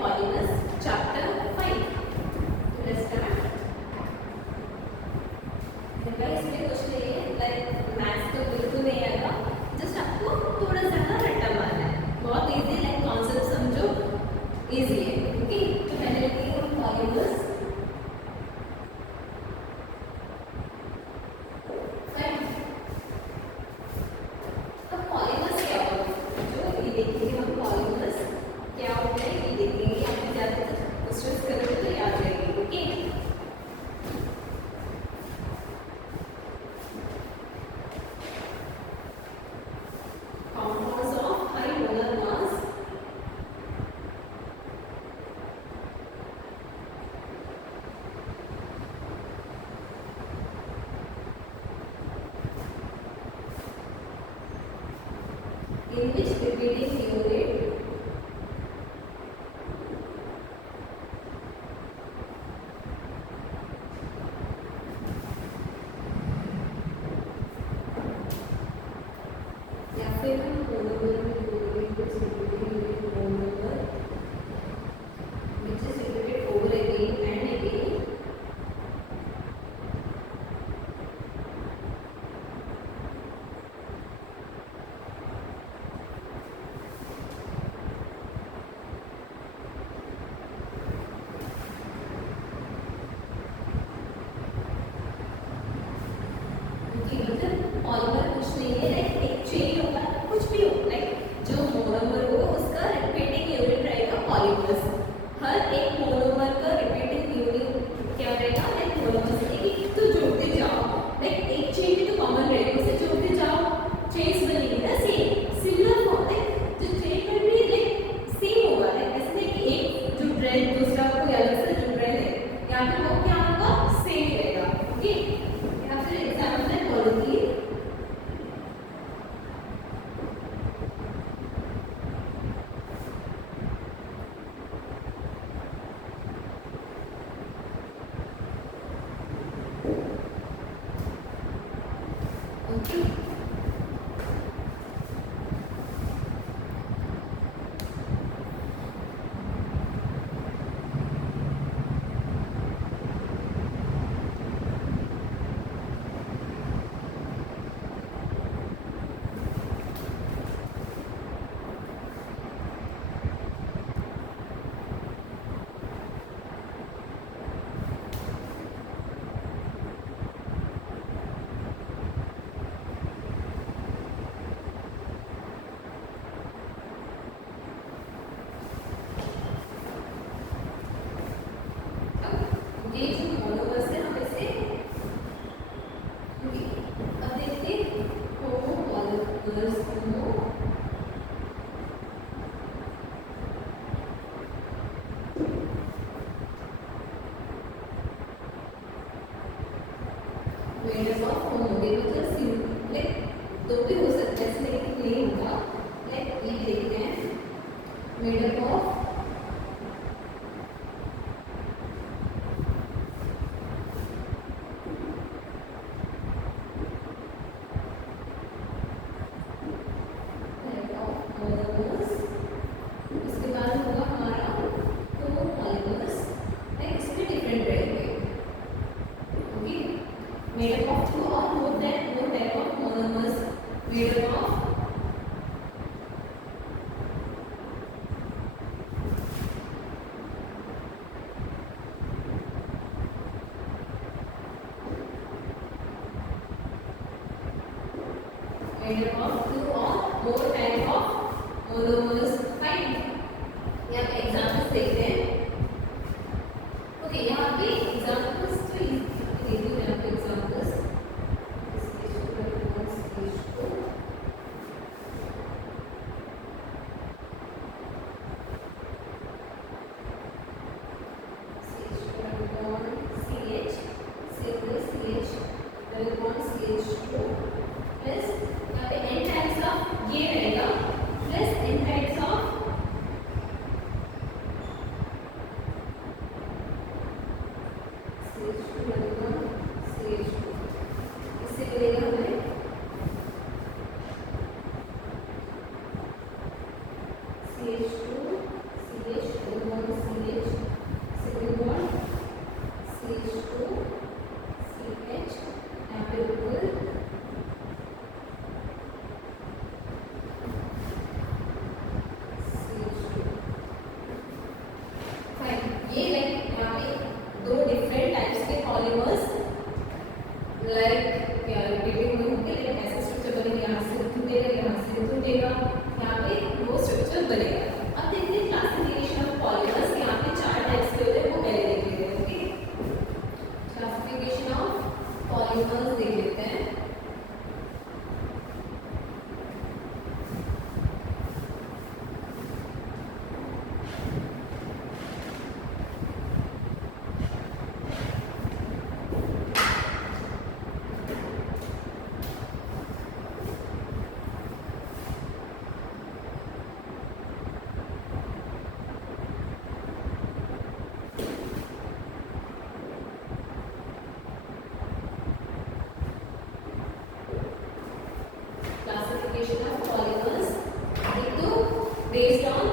polymers chapter 5. So let's start. देखा इसमें कुछ नहीं है, लाइक मैथ्स तो बिल्कुल नहीं आएगा, जस्ट आपको थोड़ा सा ना रट्टा मारना है, बहुत इजी, लाइक कॉन्सेप्ट समझो, इजी है. ओके, तो पहले लिखते हैं polymers. In which repeating unit या फिर हम मोनोमर में बोलेंगे which repeating unit monomer which is repeated over again and again. Polymer कुछ नहीं है, लाइक एक चेन होगा, कुछ भी हो, लाइक जो मोनोमर हो उसका रिपीटिंग यूनिट रहेगा पॉलीमर्स. हर एक मोनोमर का रिपीटिंग यूनिट क्या रहेगा, लाइक मोनोमर्स एक तो जोड़ते जाओ, लाइक एक चेन भी तो कॉमन रहेगी, उसे जोड़ते जाओ, चेन्स बनेगी ना सेम सिमिलर फॉर्म, लाइक जो चेन में भी लाइक सेम होगा, लाइक ऐसे नहीं कि एक जुड़ रहा है दूसरा कोई अलग से जुड़ रहा है, यहाँ पे वो क्या होगा, सेम रहेगा. ओके, या फिर एग्जाम्पल है पॉलीथीन. ये जो मोनोमर्स है हम इसे अब देखते हैं होमोपॉलीमर्स मेड ऑफ होमोगे मतलब सिंपल दो भी हो सकता है, इसमें एक नहीं होगा, लाइक ये देखते हैं made of made up of two or more type of monomers made up of two or more type of monomers. Fine. यहाँ पे एग्जाम्पल्स देखते हैं. ओके, यहाँ पे एग्जाम्पल्स तो देखते हैं, यहाँ पे एग्जाम्पल्स फाइन। ये लाइक यहाँ पे दो डिफरेंट टाइप्स के पॉलीमर्स लाइक रिपीटिंग होंगे, लेकिन ऐसा स्ट्रक्चर बनेगा, यहाँ से टूटेगा, यहाँ से टूटेगा, यहाँ पे वो स्ट्रक्चर बनेगा। अब देखते हैं क्लासिफिकेशन ऑफ पॉलीमर्स। यहाँ पे चार टाइप्स के होते हैं, वो पहले देख लेते हैं। ओके, क्लासिफिकेशन ऑफ पॉलीमर्स देख लेते हैं। Classification of polymers, एक तो based on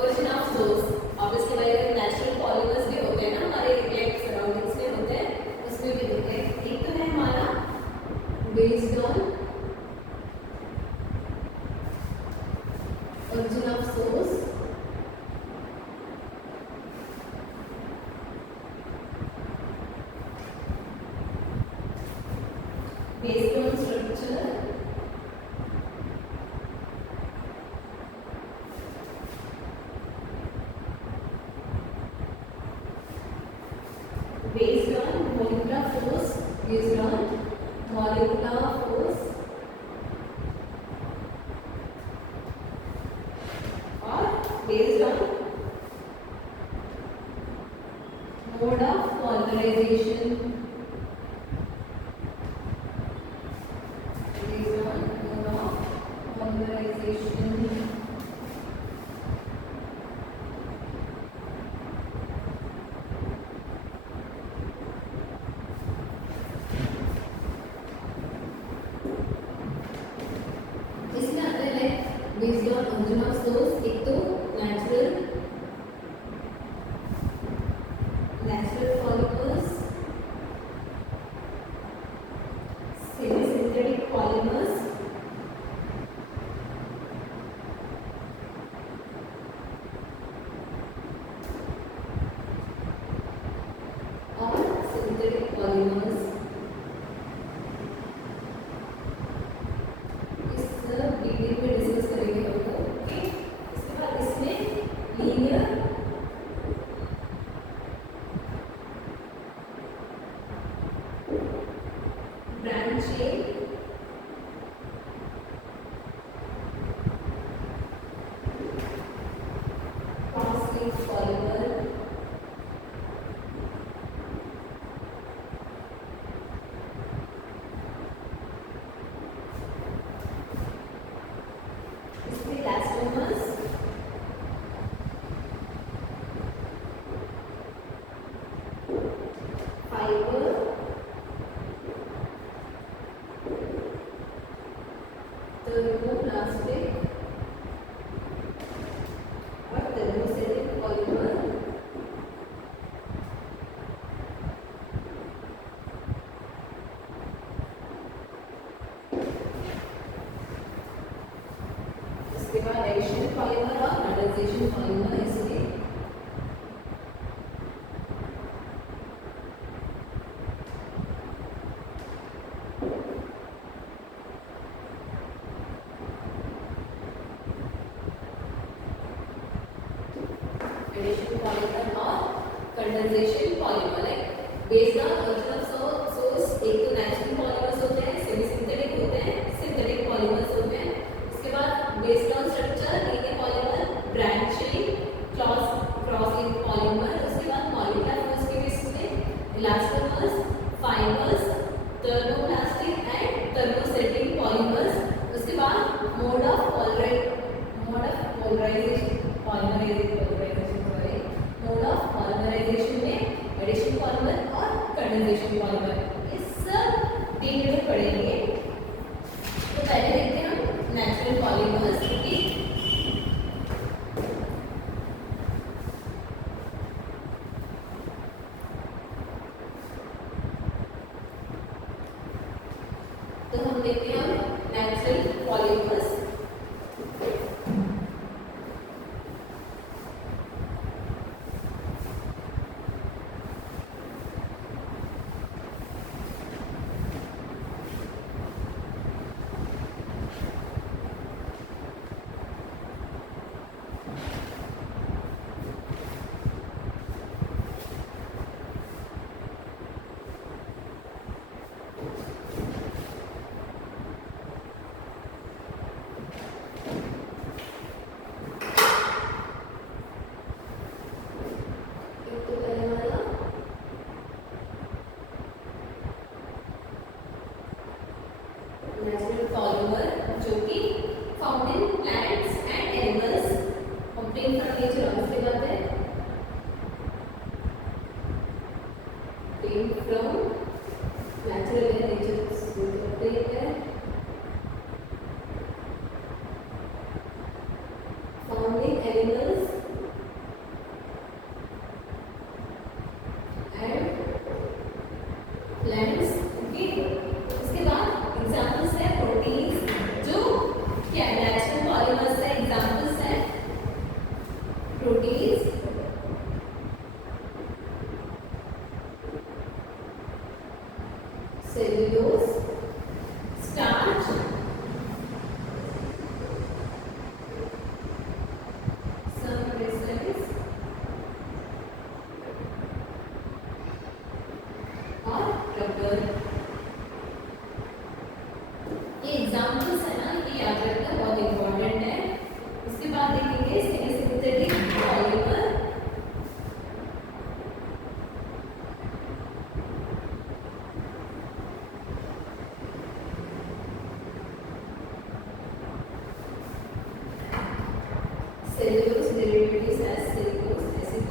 origin of source। अब इसके बारे में नेचुरल पॉलीमर्स भी होते हैं ना, हमारे इलेक्ट सराउंडिंग्स में होते हैं, उसमें भी देखते हैं। एक तो है हमारा based on origin of source, based on structure, based on molecular force, based on molecular force, or based on mode of polymerization, based on mode of polymerization, इसमें आता है based on origin of source। एक तो natural polymers, semi synthetic polymers, और synthetic polymers। Detail में discuss करेंगे हम लोग। ओके, इसके बाद इसमें linear branching, cross-linked polymer, elastomers, fiber, thermoplastic और thermostatic polymer। इसके बाद एडिशन पॉलीमर और कंडेंसेशन पॉलीमर। इसमें एडिशन पॉलीमर और कंडेंसेशन पॉलीमर है based on origin of source। एक तो नेचुरल पॉलीमर्स होते हैं, सेमी सिंथेटिक होते हैं, सिंथेटिक पॉलीमर्स होते हैं। उसके बाद based on structure linear polymer, branching, cross-linked polymer. उसके बाद मॉलिक्यूलर फोर्स के केस में elastomers, fibres, thermoplastic and thermostatic polymers. उसके बाद मोड ऑफ पॉलीमराइजेशन में एडिशन पॉलीमर और कंडेंसेशन पॉलीमर। ये सब डिटेल में पढ़ेंगे। तो पहले देखते हैं हम नेचुरल पॉलीमर्स की। तो हम देखते हैं natural polymers.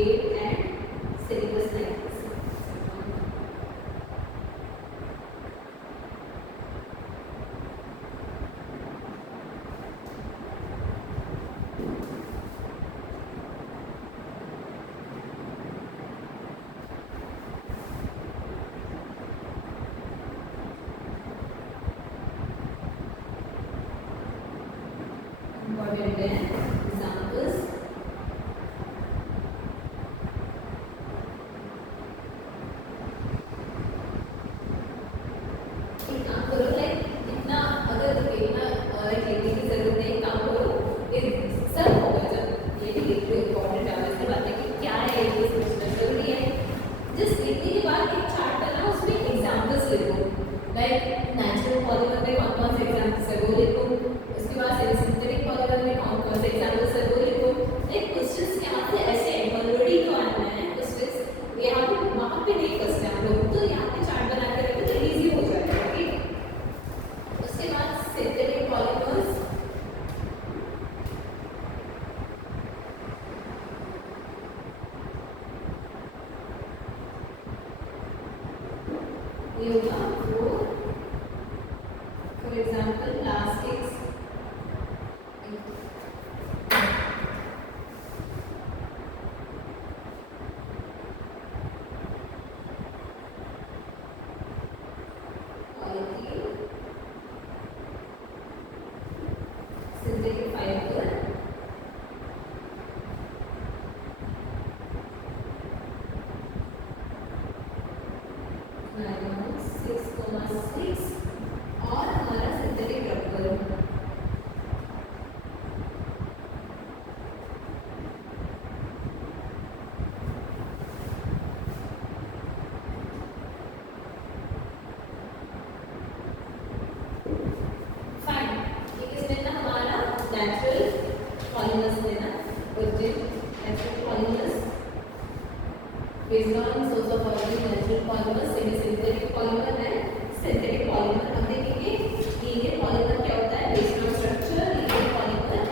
weight and syllabus like this. Important examples. एक काम करो लाइक इतना अगर इतना लाइक लिखने की जरूरत नहीं, एक काम करो एक सब होगा जब ये भी लिख लो इम्पोर्टेंट है इसके बाद कि क्या है ये सोचना जरूरी है। जस्ट लिखने के बाद एक चार्ट बनाओ उसमें एग्जांपल्स लिखो लाइक नेचुरल पॉलीमर में कौन कौन से एग्जांपल्स है वो लिखो, उसके बाद सिंथेटिक पॉलीमर में कौन कौन से एग्जांपल्स है वो लिखो। लाइक क्वेश्चंस यहाँ से ऐसे ऑलरेडी तो आना है क्वेश्चंस यहाँ पे वहाँ पे नहीं फंसना है हम लोग, तो यहाँ पे चार्ट बना के रखो तो ईजी हो जाएगा। उसके बाद सिंथेटिक पॉलीमर्स, ये होगा वो for example plastics, polythene, synthetic fiber, nylon 6,6 और हमारा synthetic rubber। फाइन, ये किस लेना हमारा नेचुरल पॉलीमर्स लेना, origin natural polymers based on source of origin natural polymers, semi synthetic polymer and synthetic polymer। अब देखेंगे लीनियर पॉलीमर क्या होता है, based on structure linear polymer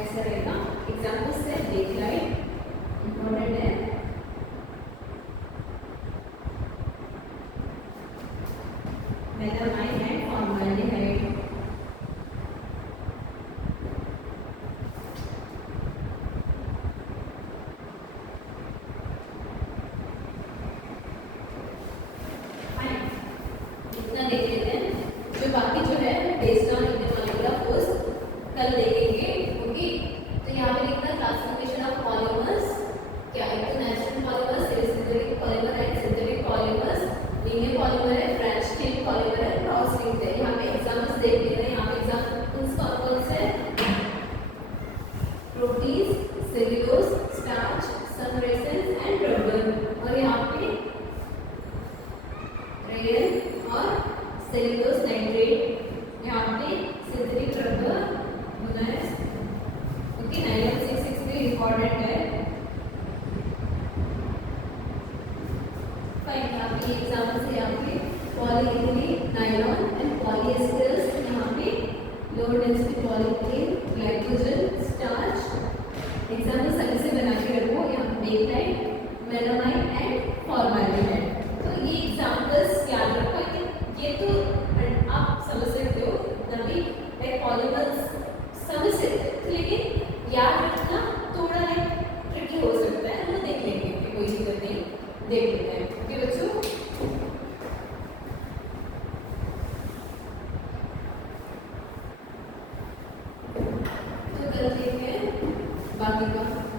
ऐसा रहेगा। एग्जाम्पल से देख लाइट इंपॉर्टेंट है। Melamine and formaldehyde. इतना देख लेते हैं, जो बाकी जो है based on Indian molecular force कल देखेंगे। ओके, तो यहाँ पे लिखना क्लासिफिकेशन ऑफ पॉलीमर्स, क्या है तो natural polymers, synthetic polymer and synthetic polymers, linear polymer है, ब्रांच लिंक पॉलीमर है, क्रॉस लिंक है। यहाँ पे एग्जांपल्स देख लेते हैं। यहाँ पे एग्जांपल्स कौन से प्रोटीज, सेल्यूलोज, स्टार्च, सनरेसेंस एंड रबर। और यहाँ पे रेयन और सेल्यूलोज नाइट्रेट, यहाँ पे सिंथेटिक रबर होना है। ओके, नाइलॉन 663 इंपॉर्टेंट है। फाइन, यहाँ पे एग्जाम्पल्स है। यहाँ पे पॉलीइथीलीन नायलॉन एंड पॉलीएस्टर्स, यहाँ पे low density polyethylene, glycogen, starch. Example सभी से बना के रखो। यहाँ बेकलाइट, मेलामाइन एंड फॉर्माल्डिहाइड। तो ये एग्जाम्पल्स याद रखो कि ये तो आप समझ सकते हो, तभी पॉलीमर्स समझ सकते हो, लेकिन याद रखना थोड़ा ट्रिकी हो सकता है। वो देख लेंगे, कोई दिक्कत नहीं, देख लेते हैं। ओके बच्चों, तो कर लेते हैं बाकी का।